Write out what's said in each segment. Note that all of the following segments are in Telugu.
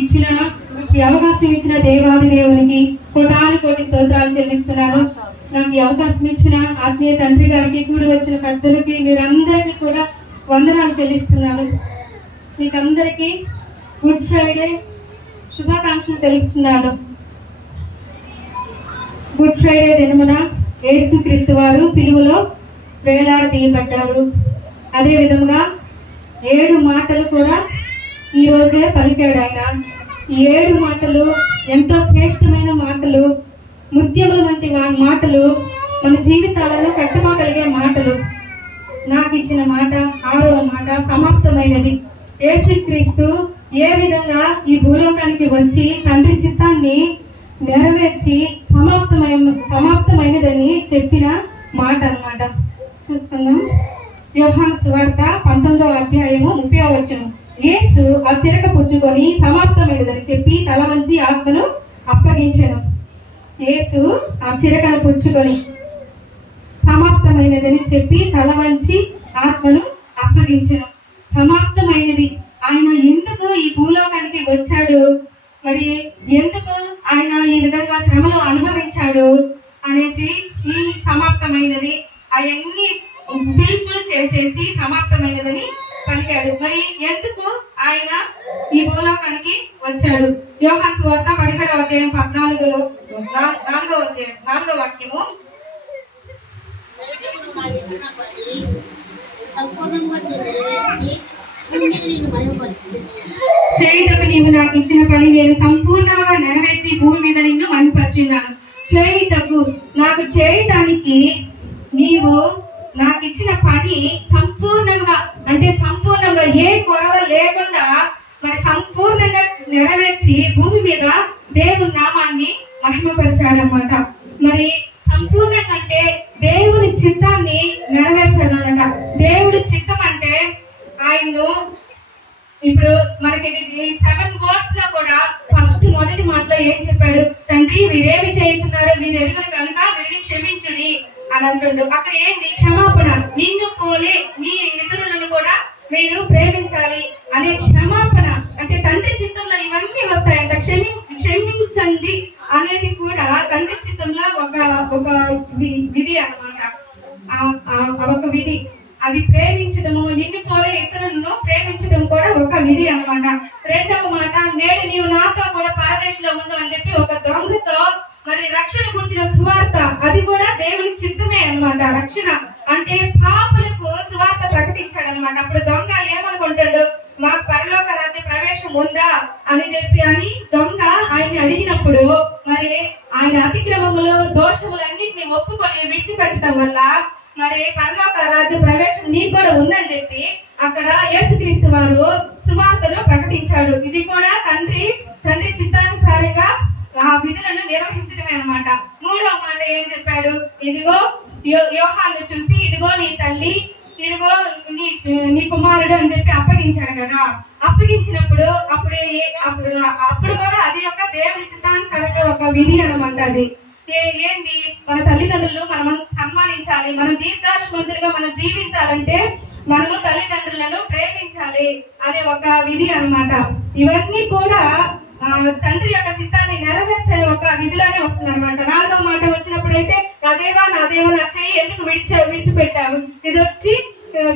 ఇచ్చిన ఈ అవకాశం ఇచ్చిన దేవాది దేవునికి కోటాను కోటి స్తోత్రాలు చెల్లిస్తున్నాను. నాకు ఈ అవకాశం ఇచ్చిన ఆత్మీయ తండ్రి గారికి, కూడి వచ్చిన పెద్దలకి, మీరందరికీ కూడా వందనాలు చెల్లిస్తున్నాను. మీకందరికీ గుడ్ ఫ్రైడే శుభాకాంక్షలు తెలుపుతున్నాను. గుడ్ ఫ్రైడే దినమున యేసుక్రీస్తు వారు సిలువలో వేలాడదీయబడ్డారు. అదే విధముగా 7 మాటలు కూడా ఈరోజే పలికాడు ఆయన. ఈ 7 మాటలు ఎంతో శ్రేష్టమైన మాటలు, ముత్యముల వంటి మాటలు, మన జీవితాలలో కట్టుకోగలిగే మాటలు. నాకు ఇచ్చిన మాట 6వ మాట సమాప్తమైనది. యేసుక్రీస్తు ఏ విధంగా ఈ భూలోకానికి వచ్చి తండ్రి చిత్తాన్ని నెరవేర్చి సమాప్తమైనదని చెప్పిన మాట అన్నమాట. చూస్తున్నాం. యోహాను సువార్త 19వ అధ్యాయము 30వ వచనం. యేసు ఆ చిరక పుచ్చుకొని సమాప్తమైనదని చెప్పి తల వంచి ఆత్మను అప్పగించెను. యేసు ఆ చిరకను పుచ్చుకొని సమాప్తమైనదని చెప్పి తల వంచి ఆత్మను అప్పగించెను. సమాప్తమైనది. ఆయన ఎందుకు ఈ భూలోకానికి వచ్చాడు, మరి ఎందుకు ఆయన ఈ విధంగా శ్రమలు అనుభవించాడు అనేసి ఈ సమాప్తమైనది అవన్నీ ఫుల్ఫిల్ చేసేసి సమాప్తమైనదని పలికాడు. మరి ఎందుకు ఆయన ఈ భూలోకానికి వచ్చాడు? యోహాను సువార్త 17వ అధ్యాయం 4వ వాక్యము. చేయుటకు నీవు నాకు ఇచ్చిన పని నేను సంపూర్ణంగా నెరవేర్చి భూమి మీద నిన్ను మహిమపరచున్నాను. చేయుటకు నాకు చేయటానికి నీవు నాకు ఇచ్చిన పని సంపూర్ణంగా, అంటే సంపూర్ణంగా ఏ కొరవ లేకుండా మరి సంపూర్ణంగా నెరవేర్చి భూమి మీద దేవుని నామాన్ని మహిమపరిచాడనమాట. మరి సంపూర్ణంగా అంటే దేవుని చిత్తాన్ని నెరవేర్చాడనమాట. దేవుడి చిత్తం అంటే ఆయన్ను ఇప్పుడు మనకి 7 words లో కూడా మొదటి మాటలో ఏం చెప్పాడు? తండ్రి వీరేమి చేయించున్నారు, వీరెరుగును కనుక వీరిని క్షమించుడి అని అంటుండు. అక్కడ ఏంది? క్షమాపణ. నిన్ను పోలే మీ ఇతరులను కూడా మీరు ప్రేమించాలి అనే క్షమాపణ. అంటే తండ్రి చిత్తంలో ఇవన్నీ వస్తాయంట. క్షమించండి అనేది కూడా తండ్రి చిత్తంలో ఒక విధి అన్నమాట. ఒక విధి. అది ప్రేమించడము, నిన్ను పోలే ఇతరులను ప్రేమించడం కూడా ఒక విధి అన్నమాట. 2వ మాట, నేడు నీవు నాతో కూడా పరదేశంలో ఉందు అని చెప్పి ఒక దొంగతో మరి రక్షణ గురించిన సువార్త, అది కూడా దేవుని చిత్తమే అన్నమాట. రక్షణ అంటే పాపులకు సువార్త ప్రకటించాడు అన్నమాట. అప్పుడు దొంగ ఏమనుకుంటాడు? మాకు పరలోక రాజ్య ప్రవేశం ఉందా అని చెప్పి అని దొంగ ఆయన్ని అడిగినప్పుడు మరి ఆయన అతిక్రమములు దోషములన్నింటినీ ఒప్పుకొని విడిచిపెట్టడం వల్ల మరి పరలోక రాజ్య ప్రవేశం నీకు కూడా ఉందని చెప్పి అక్కడ యేసుక్రీస్తు వారు సువార్తను ప్రకటించాడు. ఇది కూడా తండ్రి చిత్తానుసారంగా ఆ విధులను నిర్వహించడమే అన్నమాట. 3వ మాట ఏం చెప్పాడు? ఇదిగో యోహాను చూసి ఇదిగో నీ తల్లి, ఇదిగో నీ కుమారుడు అని చెప్పి అప్పగించాడు కదా. అప్పగించినప్పుడు అప్పుడు కూడా అది ఒక దేవుని చిత్తానుసారంగా ఒక విధి అన్నమాట. అది ఏంది? మన తల్లిదండ్రులు మనం సన్మానించాలి. మన దీర్ఘాయుష్మంతులుగా మనం జీవించాలంటే మనము తల్లిదండ్రులను ప్రేమించాలి అనే ఒక విధి అన్నమాట. ఇవన్నీ కూడా తండ్రి యొక్క చిత్తాన్ని నెరవేర్చే ఒక విధిలోనే వస్తుంది అనమాట. 4వ మాట వచ్చినప్పుడు అయితే నా దేవా నా చెయ్యి ఎందుకు విడిచిపెట్టావు. ఇది వచ్చి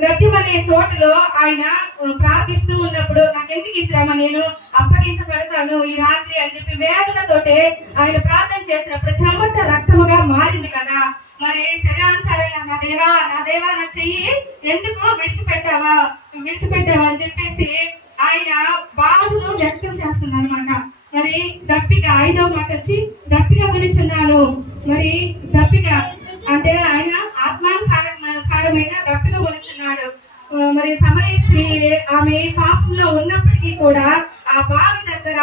గత్యమనే తోటలో ఆయన ప్రార్థిస్తూ ఉన్నప్పుడు నాకెందుకు ఈ శ్రమ, నేను అప్పగించబడతాను ఈ రాత్రి అని చెప్పి వేదనతోటే ఆయన ప్రార్థన చేసినప్పుడు చెమట రక్తముగా మారింది కదా. మరి శరీరానుసారంగా నా దేవా నా చెయ్యి ఎందుకు విడిచిపెట్టావా అని చెప్పేసి ఆయన బాధను వ్యక్తం చేస్తున్నారు అనమాట. మరి దప్పిక 5వ మాట వచ్చి దప్పిక గురించున్నాను. మరి దప్పిక అంటే ఆయన ఆత్మానుసారమైన దప్పిక గురించున్నాడు. మరి సమరయ స్త్రీ ఆమె పాపంలో ఉన్నప్పటికీ కూడా ఆ బావి దగ్గర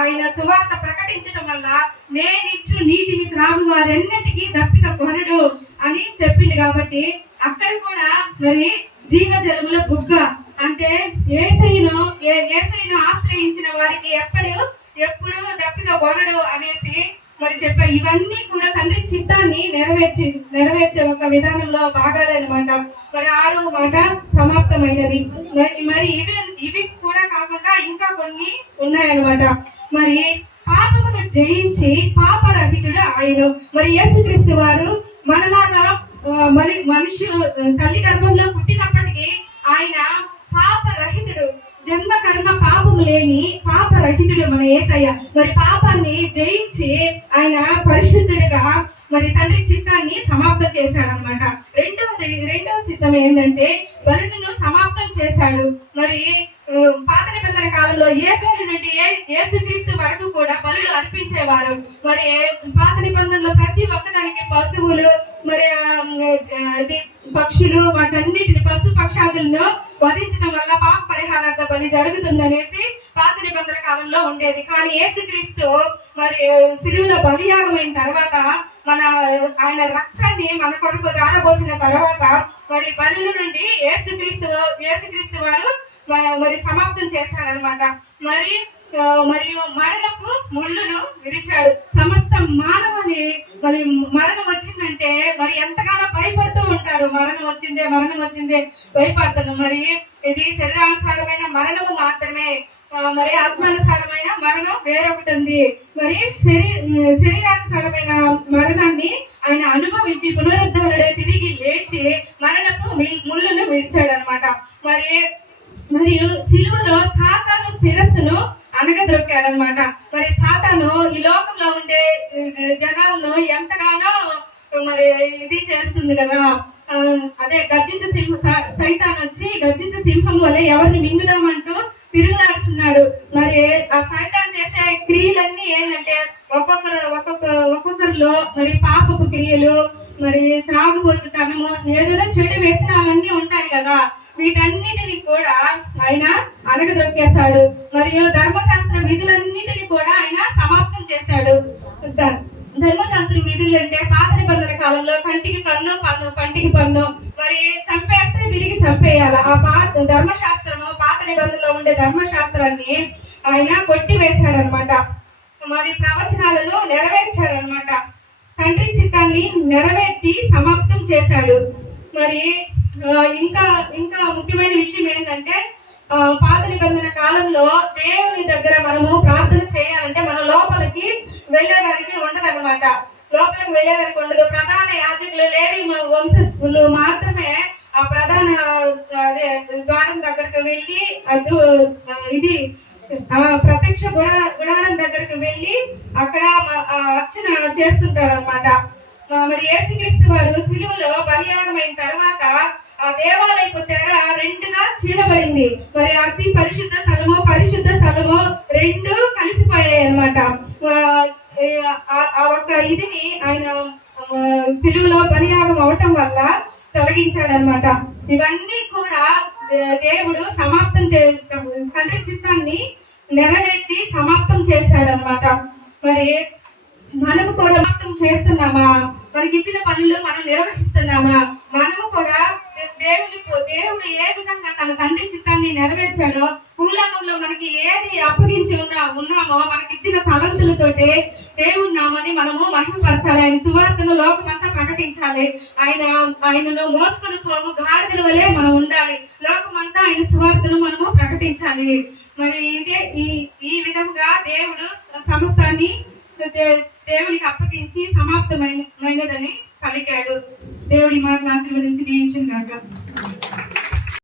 ఆయన సువార్త ప్రకటించడం వల్ల నేనిచ్చు నీటిని త్రాగు వారెన్నటికీ దప్పిక కొనడు అని చెప్పింది. కాబట్టి అక్కడ కూడా మరి జీవజలముల బుగ్గ అంటే యేసయ్యను ఆశ్రయించిన వారికి ఎప్పుడు దప్పిక కొనడు అనేసి మరి చెప్పారు. ఇవన్నీ కూడా తండ్రి చిత్తాన్ని నెరవేర్చే ఒక విధానంలో భాగాలన్నమాట. మరి 6వ మాట సమాప్తమైనది. మరి ఇవి కూడా కాకుండా ఇంకా కొన్ని ఉన్నాయన్నమాట. మరి పాపమును జయించి పాపరహితుడు ఆయన. మరి యేసుక్రీస్తు వారు మనలాగా మరి మనుషు తల్లి గర్భంలో పుట్టినప్పటికీ ఆయన పాపరహితుడు, జన్మ కర్మ పాపము లేని పాపరహితుడు మన యేసయ్య. మరి పాపాన్ని జయించి ఆయన పరిశుద్ధుడిగా మరి తండ్రి చిత్తాన్ని సమాప్తం చేశాడనమాట. రెండవ చిత్తం ఏంటంటే బలులను సమాప్తం చేశాడు. మరి పాత నిబంధన కాలంలో ఏబేలు నుండి యేసుక్రీస్తు వరకు కూడా బలులు అర్పించేవారు. మరి పాత నిబంధనలో ప్రతి ఒక్కదానికి పశువులు మరి పక్షులు వాటన్నిటిని పశు పక్షాదులను వధించడం వల్ల పాప పరిహారార్థ బలి జరుగుతుందనేసి పాత నిబంధన కాలంలో ఉండేది. కానీ యేసుక్రీస్తు మరి సిలువలో బలియాగమైన తర్వాత ఆయన రక్తాన్ని మన కొరకు దారబోసిన తర్వాత మరి బలుల నుండి యేసుక్రీస్తు వారు మరి సమాప్తం చేశాడనమాట. మరియు మరణపు ముళ్ళును విరిచాడు. సమస్త మానవుని మరి మరణం వచ్చిందంటే మరి ఎంతగానో భయపడుతూ ఉంటారు. మరణం వచ్చిందే భయపడతాను. మరి ఇది శరీరానుసారమైన మరణము మాత్రమే, మరి ఆత్మానుసారమైన మరణం వేరొకటి ఉంది. మరి శరీరానుసారమైన మరణాన్ని ఆయన అనుభవించి పునరుద్ధరణుడే తిరిగి లేచి మరణపు ముళ్ళును విడిచాడు అనమాట. మరియు సిలువలో సాతాను శిరస్సును అనగదొక్కాడనమాట. మరి సాతాను ఈ లోకంలో ఉండే జనాలను ఎంతగానో మరి ఇది చేస్తుంది కదా. అదే గర్జించే సైతాన్ వచ్చి గర్జించే సింహం వల్ల ఎవరిని మింగుదామంటూ తిరుగులాడుచున్నాడు. మరి ఆ సైతాన్ చేసే క్రియలన్నీ ఏంటంటే ఒక్కొక్కరిలో మరి పాపపు క్రియలు, మరి త్రాగుబోతుతనము, ఏదేదో చెడు వ్యసనాలన్నీ ఉంటాయి కదా. వీటన్నిటిని కూడా ఆయన అణగదొక్కేశాడు. మరియు ధర్మశాస్త్ర విధులన్నిటిని కూడా ఆయన సమాప్తం చేశాడు. ధర్మశాస్త్ర విధులు అంటే పాత నిబంధన కాలంలో కంటికి కన్ను, పంటికి పన్ను, మరి చంపేస్తే తిరిగి చంపేయాలి. ఆ ధర్మశాస్త్రము పాత నిబంధనలో ఉండే ధర్మశాస్త్రాన్ని ఆయన కొట్టి వేశాడనమాట. మరి ప్రవచనాలను నెరవేర్చాడనమాట. తండ్రి చిత్తాన్ని నెరవేర్చి సమాప్తం చేశాడు. మరి ఇంకా ముఖ్యమైన విషయం ఏంటంటే పాత నిబంధన కాలంలో దేవుని దగ్గర మనము ప్రార్థన చేయాలంటే మన లోపలికి వెళ్ళేదానికి ఉండదన్నమాట. లోపలికి వెళ్ళేదానికి ఉండదు. ప్రధాన యాజకులు లేవి వంశస్థులు మాత్రమే ఆ ప్రధాన ద్వారం దగ్గరకు వెళ్ళి ఇది ప్రత్యక్ష గుడారం దగ్గరకు వెళ్ళి అక్కడ అర్చన చేస్తుంటారు అనమాట. మరి యేసుక్రీస్తు వారు సిలువలో బలియాగమైన తర్వాత ఆ దేవాలయపు తెర రెండుగా చీలబడింది. మరి అతి పరిశుద్ధ స్థలము రెండు కలిసిపోయాయి అనమాట. ఆ ఒక్క ఇదిని ఆయన సిలువలో బలియాగం అవటం వల్ల తొలగించాడనమాట. ఇవన్నీ కూడా దేవుడు సమాప్తం తండ్రి చిత్తాన్ని నెరవేర్చి సమాప్తం చేశాడనమాట. మరి మనము కూడా సమాప్తం చేస్తున్నామా? మనకి ఇచ్చిన పనులు మనం నిర్వహిస్తున్నామా? మనము కూడా దేవుడు ఏ విధంగా తన తండ్రి చిత్తాన్ని నెరవేర్చాడో భూలోకంలో మనకి ఏది అప్పగించి ఉన్నామో మనకి ఇచ్చిన తలంతులతోటి దేవుడి నామాన్ని మనము మహిమపరచాలి. ఆయన సువార్తను లోకమంతా ప్రకటించాలి. ఆయనను మోసుకొని పోవు గాడిదల వలె మనం ఉండాలి. లోకమంతా ఆయన సువార్తను మనము ప్రకటించాలి. మరి ఇదే ఈ విధంగా దేవుడు సమస్తాన్ని దేవునికి అప్పగించి సమాప్తమైనదని పలికాడు. దేవుడి మాటలు ఆశీర్వదించి దీవించును గాక.